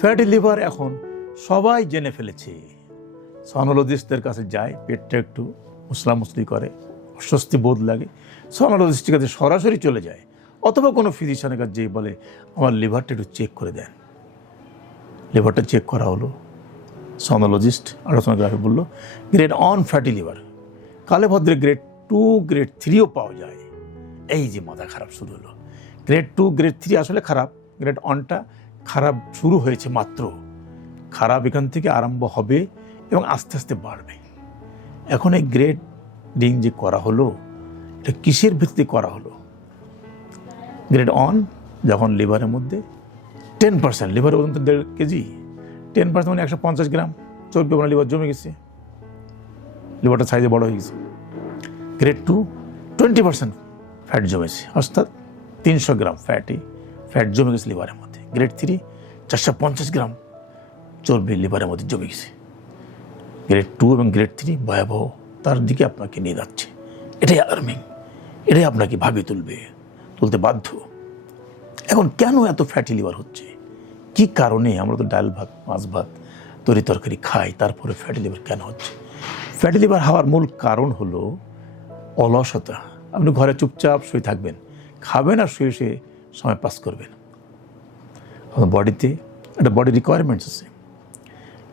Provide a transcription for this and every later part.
Fatty liver এখন সবাই জেনে ফেলেছে। সনোলজিস্টদের কাছে যায়, পেটটা একটু মুসলামুসলি করে, অস্বস্তি বোধ লাগে, সনোলজিস্টের কাছে সরাসরি চলে যায়, অথবা কোনো ফিজিশিয়ানের কাছে যেয়ে বলে আমার লিভারটা একটু চেক করে দেন। লিভারটা চেক করা হলো, সনোলজিস্ট আল্ট্রাসোনোগ্রাফি বললো গ্রেড 1 ফ্যাটি লিভার। কালে ভদ্রে গ্রেড 2 গ্রেড 3ও পাওয়া যায়। এই যে মাথা খারাপ শুরু হলো। গ্রেড 2 গ্রেড 3 আসলে খারাপ, গ্রেড 1টা খারাপ শুরু হয়েছে মাত্র। খারাপ এখান থেকে আরম্ভ হবে এবং আস্তে আস্তে বাড়বে। এখন এই গ্রেডিং যে করা হলো, এটা কিসের ভিত্তিতে করা হলো? গ্রেড 1 যখন লিভারের মধ্যে 10%, লিভারের ওজন তো 1.5 কেজি, 10% মানে 150 গ্রাম চর্বি আপনার লিভার জমে গেছে, লিভারটা সাইজে বড় হয়ে গেছে। গ্রেড 2 20% ফ্যাট জমেছে, অর্থাৎ 300 গ্রাম ফ্যাট জমে গেছে লিভারের মধ্যে। গ্রেড 3 450 গ্রাম চর্বি লিভারের মধ্যে জমে গেছে। গ্রেড 2 এবং গ্রেড 3 ভয়াবহ, তার দিকে আপনাকে নিয়ে যাচ্ছে। এটাই অ্যালার্মিং, এটাই আপনাকে ভাবিয়ে তুলতে বাধ্য। এখন কেন এত ফ্যাটি লিভার হচ্ছে, কি কারণে? আমরা তো ডাল ভাত, মাছ ভাত, তরি তরকারি খাই, তারপরে ফ্যাটি লিভার কেন হচ্ছে? ফ্যাটি লিভার হওয়ার মূল কারণ হলো অলসতা। আপনি ঘরে চুপচাপ শুয়ে থাকবেন, খাবেন আর শুয়ে শুয়ে সময় পাস করবেন। আপনার বডিতে একটা বডি রিকোয়ারমেন্টস আছে।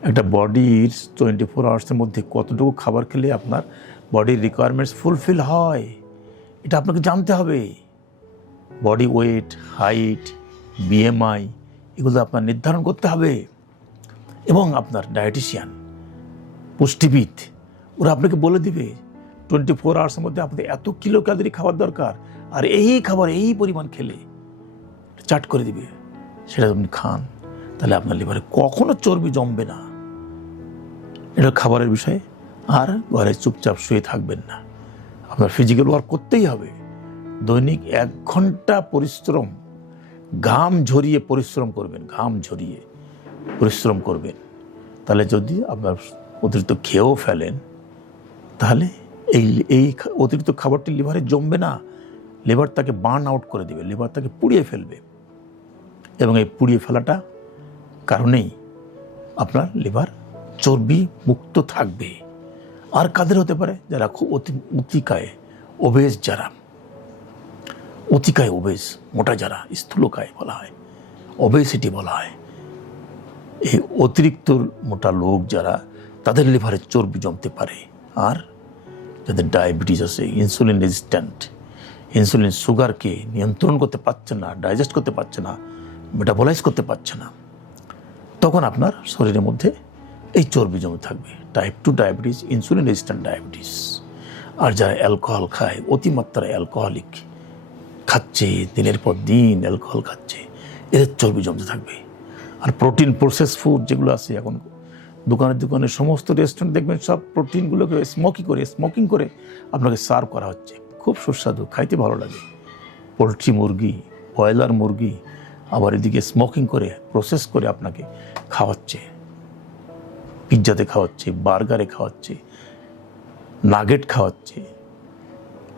একটা বডির 24 আওয়ার্সের মধ্যে কতটুকু খাবার খেলে আপনার বডির রিকোয়ারমেন্টস ফুলফিল হয়, এটা আপনাকে জানতে হবে। বডি ওয়েট, হাইট, বিএমআই, এগুলো আপনার নির্ধারণ করতে হবে। এবং আপনার ডায়েটিশিয়ান, পুষ্টিবিদ, ওরা আপনাকে বলে দিবে 24 আওয়ার্সের মধ্যে আপনাদের এত কিলো ক্যালোরি খাবার দরকার, আর এই খাবার এই পরিমাণ খেলে চার্ট করে দিবে। সেটা আপনি খান, তাহলে আপনার লিভারে কখনো চর্বি জমবে না। এটা খাবারের বিষয়ে। আর ঘরে চুপচাপ শুয়ে থাকবেন না, আপনার ফিজিক্যাল ওয়ার্ক করতেই হবে। দৈনিক 1 ঘন্টা পরিশ্রম, ঘাম ঝরিয়ে পরিশ্রম করবেন, তাহলে যদি আপনার অতিরিক্ত খেয়েও ফেলেন, তাহলে এই অতিরিক্ত খাবারটি লিভারে জমবে না, লিভার তাকে বার্ন আউট করে দেবে, লিভার তাকে পুড়িয়ে ফেলবে। এবং এই পুড়িয়ে ফেলাটা কারণেই আপনার লিভার চর্বি মুক্ত থাকবে। আর কাদের হতে পারে? যারা খুব অতিকায় ওবেজ, মোটা, যারা স্থূলকায় বলা হয়, ওবেসিটি বলা হয়। এই অতিরিক্ত মোটা লোক যারা, তাদের লিভারে চর্বি জমতে পারে। আর যাদের ডায়াবেটিস আছে, ইনসুলিন রেজিস্ট্যান্ট, ইনসুলিন সুগারকে নিয়ন্ত্রণ করতে পারছে না, ডাইজেস্ট করতে পারছে না, মেটাবলাইজ করতে পারছে না, তখন আপনার শরীরের মধ্যে এই চর্বি জমে থাকবে। Type 2 diabetes, insulin resistant diabetes. আর যারা অ্যালকোহল খায়, অতিমাত্রায় অ্যালকোহলিক খাচ্ছে, দিনের পর দিন অ্যালকোহল খাচ্ছে, এদের চর্বি জমতে থাকবে। আর প্রোটিন প্রসেস ফুড যেগুলো আছে, এখন দোকানে সমস্ত রেস্টুরেন্ট দেখবেন সব প্রোটিনগুলোকে স্মোকিং করে আপনাকে সার্ভ করা হচ্ছে। খুব সুস্বাদু, খাইতে ভালো লাগে। পোলট্রি মুরগি, ব্রয়লার মুরগি, আবার এদিকে স্মোকিং করে প্রসেস করে আপনাকে খাওয়াচ্ছে, পিৎজাতে খাওয়াচ্ছে, বার্গারে খাওয়াচ্ছে, নাগেট খাওয়াচ্ছে,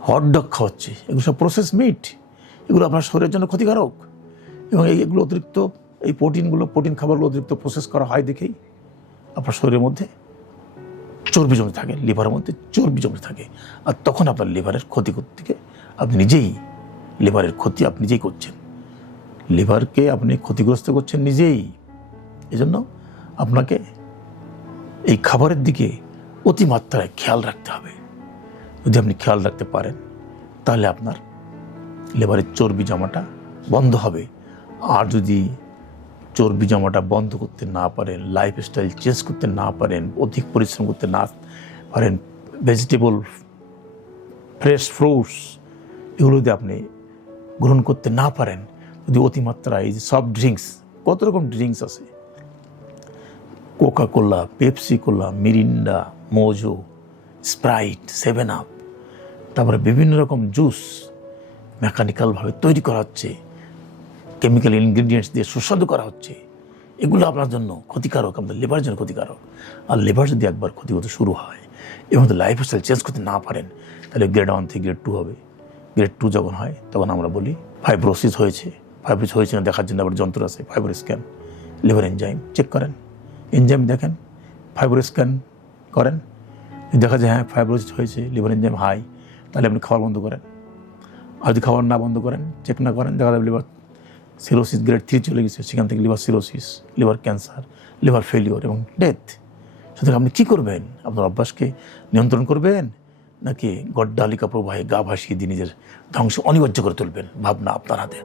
হটডগ খাওয়াচ্ছে। এগুলো সব প্রসেস মিট, এগুলো আপনার শরীরের জন্য ক্ষতিকারক। এবং এগুলো অতিরিক্ত, এই প্রোটিন খাবারগুলো অতিরিক্ত প্রসেস করা হয় দেখেই আপনার শরীরের মধ্যে চর্বি জমে থাকে, লিভারের মধ্যে চর্বি জমে থাকে। আর তখন আপনার লিভারের ক্ষতি থেকে লিভারের ক্ষতি আপনি নিজেই করছেন, লিভারকে আপনি ক্ষতিগ্রস্ত করছেন নিজেই। এজন্য আপনাকে এই খাবারের দিকে অতিমাত্রায় খেয়াল রাখতে হবে। যদি আপনি খেয়াল রাখতে পারেন, তাহলে আপনার লিভারের চর্বি জমাটা বন্ধ হবে। আর যদি চর্বি জমাটা বন্ধ করতে না পারেন, লাইফস্টাইল চেঞ্জ করতে না পারেন, অধিক পরিশ্রম করতে না পারেন, ভেজিটেবল, ফ্রেশ ফ্রুটস এগুলো যদি আপনি গ্রহণ করতে না পারেন, যদি অতিমাত্রায় এই যে সফট ড্রিঙ্কস, কত রকম ড্রিঙ্কস আছে, কোকা কোলা, পেপসি কোলা, মিরিন্ডা, মোজো, স্প্রাইট, 7 আপ, তারপরে বিভিন্ন রকম জুস মেকানিক্যালভাবে তৈরি করা হচ্ছে, কেমিক্যাল ইনগ্রিডিয়েন্টস দিয়ে সুস্বাদু করা হচ্ছে, এগুলো আপনার জন্য ক্ষতিকারক, আপনার লিভারের জন্য ক্ষতিকারক। আর লিভার যদি একবার ক্ষতি হতে শুরু হয় এবং লাইফস্টাইল চেঞ্জ করতে না পারেন, তাহলে গ্রেড 1 থেকে গ্রেড 2 হবে। গ্রেড 2 যখন হয়, তখন আমরা বলি ফাইব্রোসিস হয়েছে না দেখার জন্য আবার যন্ত্র আছে, fibro scan, liver enzyme check করেন, এনজাইম দেখেন, ফাইব্রো স্ক্যান করেন, দেখা যায় হ্যাঁ ফাইব্রোসিস হয়েছে, লিভার এনজাইম হাই, তাহলে আপনি খাবার বন্ধ করেন। আর যদি খাবার না বন্ধ করেন, চেক না করেন, দেখা যাবে লিভার সিরোসিস গ্রেড 3 চলে গেছে, সেখান থেকে liver cirrhosis, liver cancer, liver failure এবং ডেথ। সুতরাং আপনি কী করবেন? আপনার অভ্যাসকে নিয়ন্ত্রণ করবেন, নাকি গড্ডালিকা প্রবাহে গা ভাসিয়ে দিয়ে নিজের ধ্বংস অনিবার্য করে তুলবেন? ভাবনা আপনার হাতে।